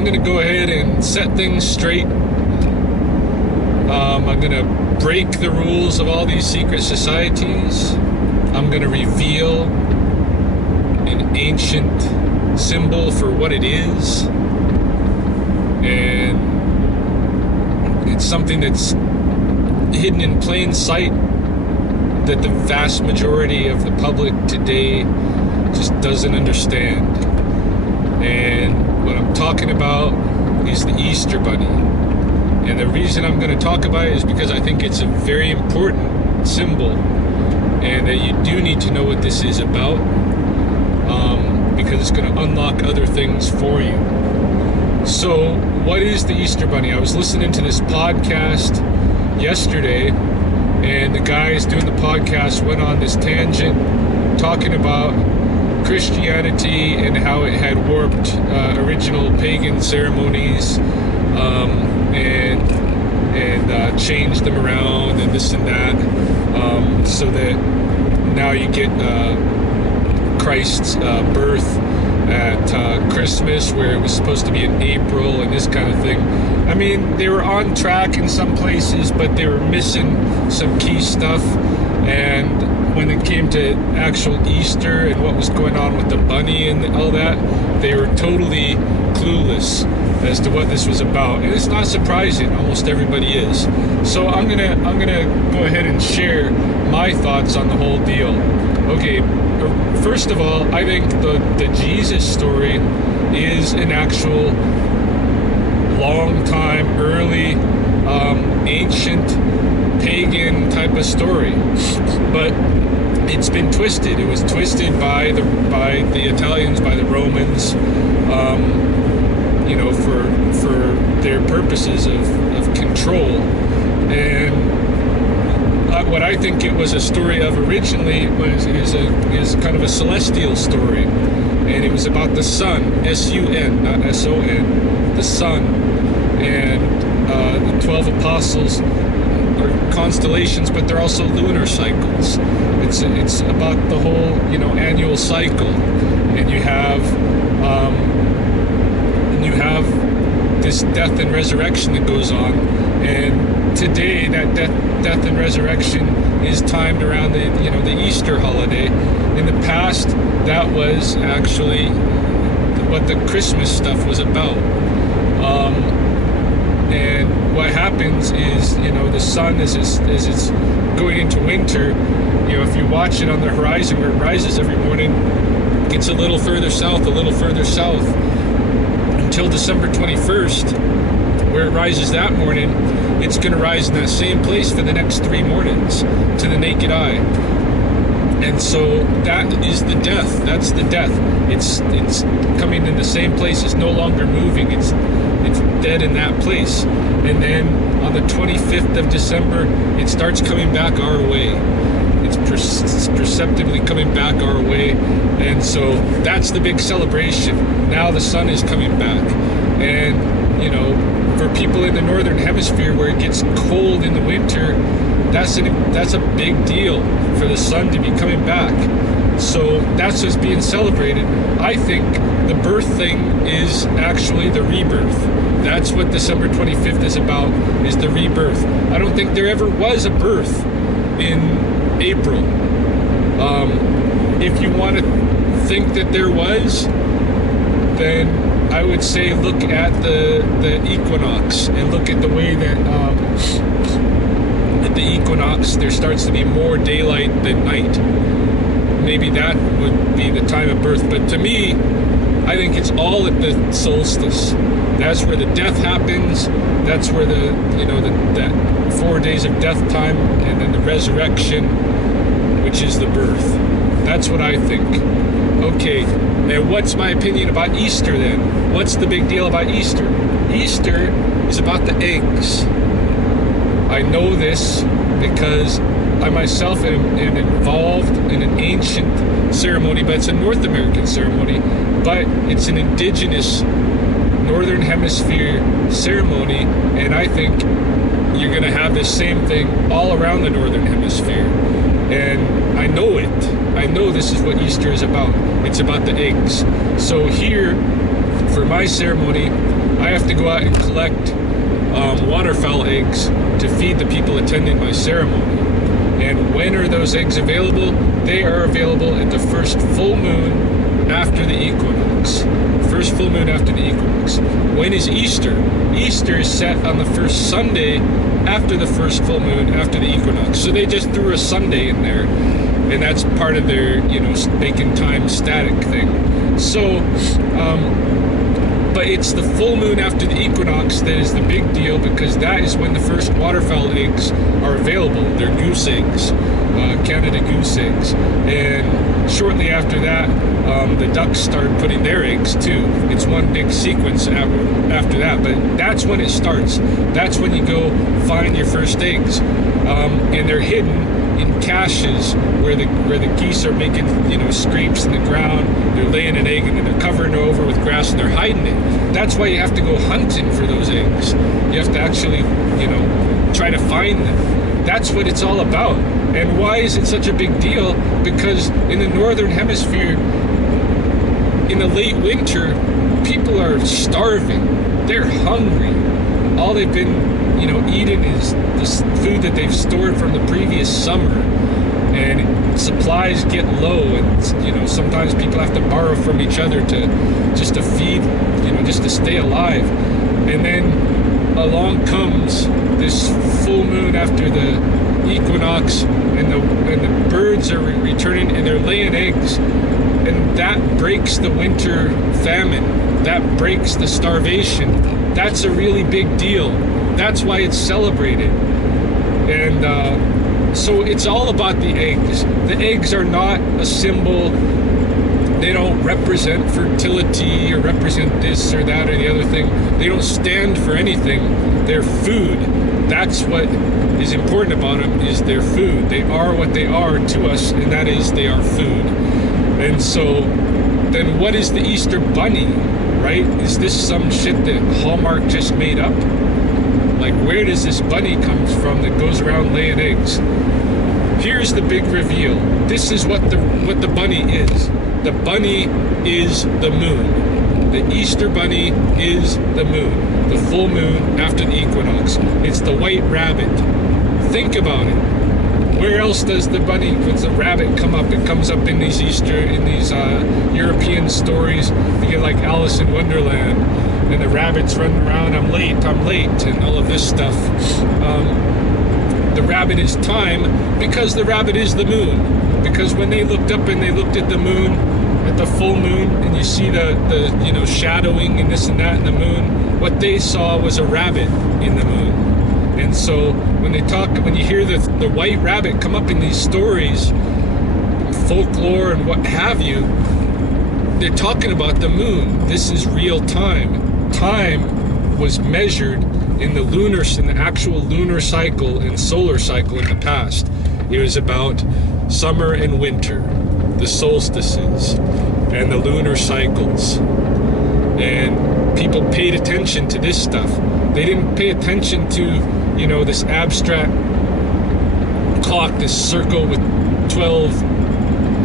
I'm going to go ahead and set things straight. I'm going to break the rules of all these secret societies. I'm going to reveal an ancient symbol for what it is. And it's something that's hidden in plain sight that the vast majority of the public today just doesn't understand. And what I'm talking about is the Easter Bunny. And the reason I'm going to talk about it is because I think it's a very important symbol, and that you do need to know what this is about, because it's going to unlock other things for you. So, what is the Easter Bunny? I was listening to this podcast yesterday, and the guys doing the podcast went on this tangent talking about Christianity and how it had warped original pagan ceremonies, and changed them around and this and that, so that now you get Christ's birth at Christmas, where it was supposed to be in April and this kind of thing. I mean, they were on track in some places, but they were missing some key stuff. And when it came to actual Easter and what was going on with the bunny and all that, they were totally clueless as to what this was about. And it's not surprising, almost everybody is. So I'm gonna go ahead and share my thoughts on the whole deal. Okay, first of all, I think the Jesus story is an actual long time, early, ancient, pagan type of story. But it's been twisted. It was twisted by the Italians, by the Romans, for their purposes of control. And what I think it was a story of originally is kind of a celestial story, and it was about the sun, S-U-N, not S-O-N, the sun, and the 12 apostles are constellations, but they're also lunar cycles. It's about the whole annual cycle, and you have this death and resurrection that goes on, and today that death and resurrection is timed around the Easter holiday. In the past, that was actually what the Christmas stuff was about. And what happens is, the sun as it's going into winter, if you watch it on the horizon where it rises every morning, it gets a little further south, until December 21st, where it rises that morning. It's going to rise in that same place for the next 3 mornings to the naked eye. And so that is the death. That's the death. It's coming in the same place. It's no longer moving. It's dead in that place. And then on the 25th of December, it starts coming back our way. It's perceptibly coming back our way. And so that's the big celebration. Now the sun is coming back. And, for people in the northern hemisphere where it gets cold in the winter, that's a big deal for the sun to be coming back. So that's what's being celebrated. I think the birth thing is actually the rebirth. That's what December 25th is about, is the rebirth. I don't think there ever was a birth in April. If you want to think that there was, then I would say look at the equinox, and look at the way that at the equinox there starts to be more daylight than night. Maybe that would be the time of birth. But to me, I think it's all at the solstice. That's where the death happens. That's where that 4 days of death time, and then the resurrection, which is the birth. That's what I think. Okay, and what's my opinion about Easter then? What's the big deal about Easter? Easter is about the eggs. I know this because I myself am involved in an ancient ceremony, but it's a North American ceremony, but it's an indigenous Northern Hemisphere ceremony, and I think you're going to have this same thing all around the Northern Hemisphere. And I know it. I know this is what Easter is about. It's about the eggs. So here, for my ceremony, I have to go out and collect waterfowl eggs to feed the people attending my ceremony. And when are those eggs available? They are available at the first full moon after the equinox. First full moon after the equinox. When is Easter? Easter is set on the first Sunday after the first full moon after the equinox. So they just threw a Sunday in there, and that's part of their, making time static thing. So, but it's the full moon after the equinox that is the big deal, because that is when the first waterfowl eggs are available. They're goose eggs, Canada goose eggs. And shortly after that, the ducks start putting their eggs too. It's one big sequence after that, but that's when it starts. That's when you go find your first eggs. And they're hidden in caches where the geese are making scrapes in the ground. They're laying an egg and then they're covering it over with grass and they're hiding it. That's why you have to go hunting for those eggs. You have to actually try to find them. That's what it's all about. And why is it such a big deal? Because in the northern hemisphere, in the late winter, people are starving. They're hungry. All they've been eating is this food that they've stored from the previous summer, and supplies get low, and sometimes people have to borrow from each other just to feed, just to stay alive. And then along comes this full moon after the equinox, and the birds are returning and they're laying eggs, and that breaks the winter famine. That breaks the starvation. That's a really big deal. That's why it's celebrated. And so it's all about the eggs. The eggs are not a symbol. They don't represent fertility or represent this or that or the other thing. They don't stand for anything. They're food. That's what is important about them, is their food. They are what they are to us, and that is they are food. And so then what is the Easter Bunny, right? Is this some shit that Hallmark just made up? Like, where does this bunny come from that goes around laying eggs? Here's the big reveal. This is what the bunny is. The bunny is the moon. The Easter bunny is the moon. The full moon after the equinox. It's the white rabbit. Think about it. Where else does the rabbit come up? It comes up in these European stories. You get like Alice in Wonderland. And the rabbit's running around, I'm late, and all of this stuff. The rabbit is time, because the rabbit is the moon. Because when they looked up and they looked at the moon, at the full moon, and you see the shadowing and this and that in the moon, what they saw was a rabbit in the moon. And so when you hear the white rabbit come up in these stories, folklore and what have you, they're talking about the moon. This is real time. Time was measured in the actual lunar cycle and solar cycle in the past. It was about summer and winter, the solstices, and the lunar cycles. And people paid attention to this stuff. They didn't pay attention to, this abstract clock, this circle with 12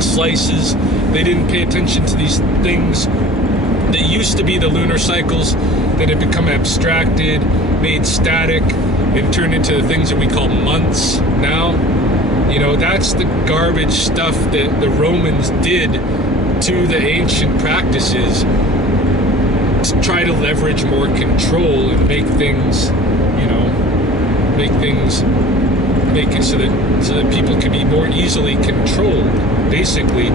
slices. They didn't pay attention to these things that used to be the lunar cycles that have become abstracted, made static, and turned into the things that we call months now. That's the garbage stuff that the Romans did to the ancient practices to try to leverage more control and make it so that people can be more easily controlled. Basically,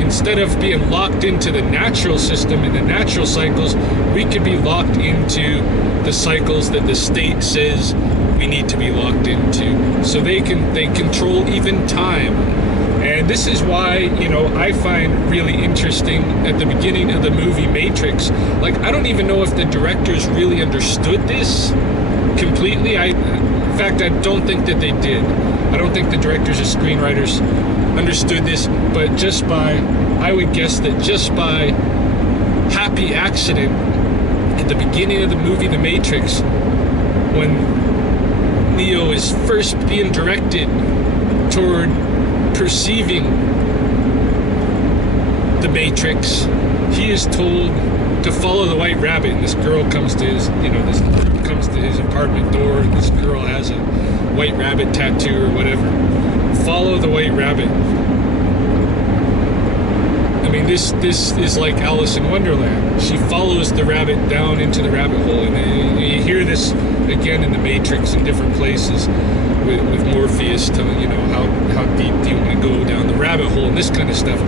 instead of being locked into the natural system and the natural cycles, we could be locked into the cycles that the state says we need to be locked into. So they control even time. And this is why, I find really interesting at the beginning of the movie Matrix, like, I don't even know if the directors really understood this completely. In fact, I don't think that they did. I don't think the directors or screenwriters understood this, but I would guess that just by happy accident, at the beginning of the movie The Matrix, when Neo is first being directed toward perceiving the Matrix, he is told to follow the white rabbit, and this girl comes to his, this group comes to his apartment door, and this girl has a white rabbit tattoo or whatever. Follow the white rabbit. I mean, this is like Alice in Wonderland. She follows the rabbit down into the rabbit hole, and you hear this again in the Matrix in different places with Morpheus telling, how deep do you want to go down the rabbit hole and this kind of stuff.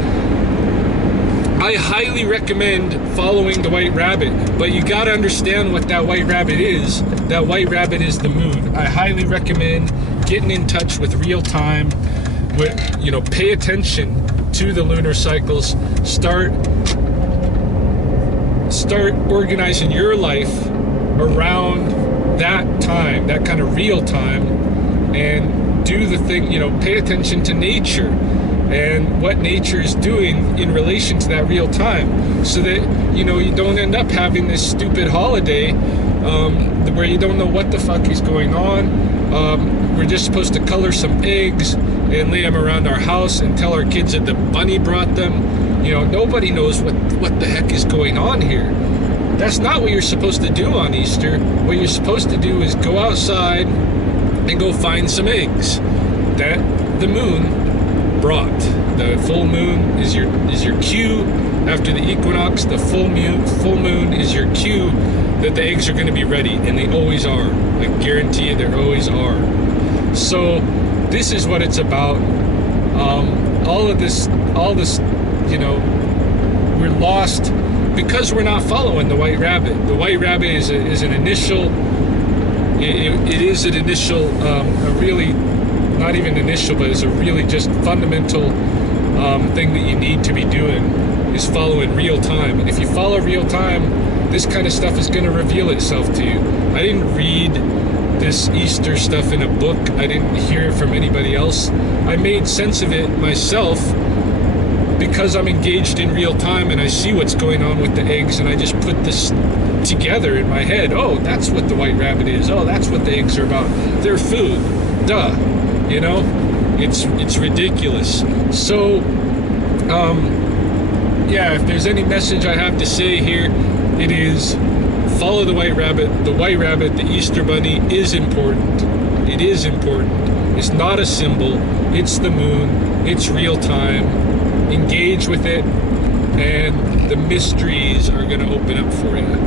I highly recommend following the white rabbit, but you got to understand what that white rabbit is. That white rabbit is the moon. I highly recommend getting in touch with real time, pay attention to the lunar cycles. Start organizing your life around that time, that kind of real time, and do the thing, pay attention to nature and what nature is doing in relation to that real time, so that you don't end up having this stupid holiday where you don't know what the fuck is going on. We're just supposed to color some eggs and lay them around our house and tell our kids that the bunny brought them. Nobody knows what the heck is going on here. That's not what you're supposed to do on Easter. What you're supposed to do is go outside and go find some eggs that the moon brought. The full moon is your cue. After the equinox, the full moon is your cue that the eggs are going to be ready, and they always are. I guarantee you, they always are. So this is what it's about. All this, we're lost because we're not following the white rabbit. The white rabbit is an initial. It is an initial, a really, not even initial, but it's a really just fundamental thing that you need to be doing, is following real time. And if you follow real time, this kind of stuff is going to reveal itself to you. I didn't read this Easter stuff in a book. I didn't hear it from anybody else. I made sense of it myself because I'm engaged in real time and I see what's going on with the eggs, and I just put this together in my head. Oh, that's what the white rabbit is. Oh, that's what the eggs are about. They're food. Duh. It's ridiculous. So, if there's any message I have to say here, it is follow the white rabbit. The white rabbit, the Easter bunny, is important. It is important. It's not a symbol. It's the moon. It's real time. Engage with it, and the mysteries are going to open up for you.